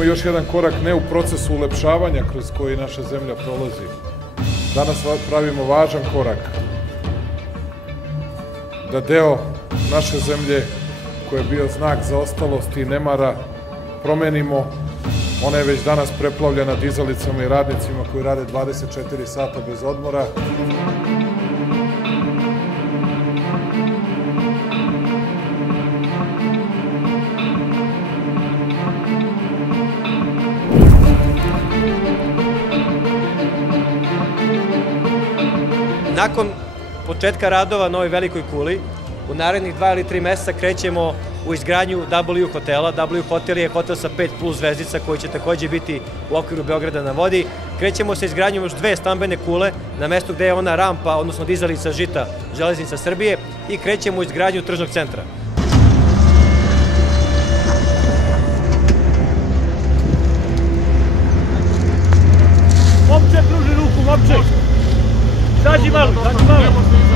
napravimo još jedan korak ne u procesu ulepšavanja kroz koji naša zemlja prolazi. Danas pravimo važan korak da deo naše zemlje, koji je bio znak zaostalosti i nemara, promenimo. Ona je već danas preplavljena dizalicama i radnicima koji rade 24 sata bez odmora. Nakon početka radova na ovoj velikoj kuli, u narednih 2 ili 3 meseca krećemo u izgradnju W hotela. W hotel je hotel sa 5+ zvezdica koji će takođe biti u okviru Beograda na vodi. Krećemo sa izgradnjom još 2 stambene kule na mestu gde je ona rampa, odnosno dizalica žita Železnica Srbije, i krećemo u izgradnju tržnog centra. Momče, pruži ruku, momče! Zađi malo, zađi malo!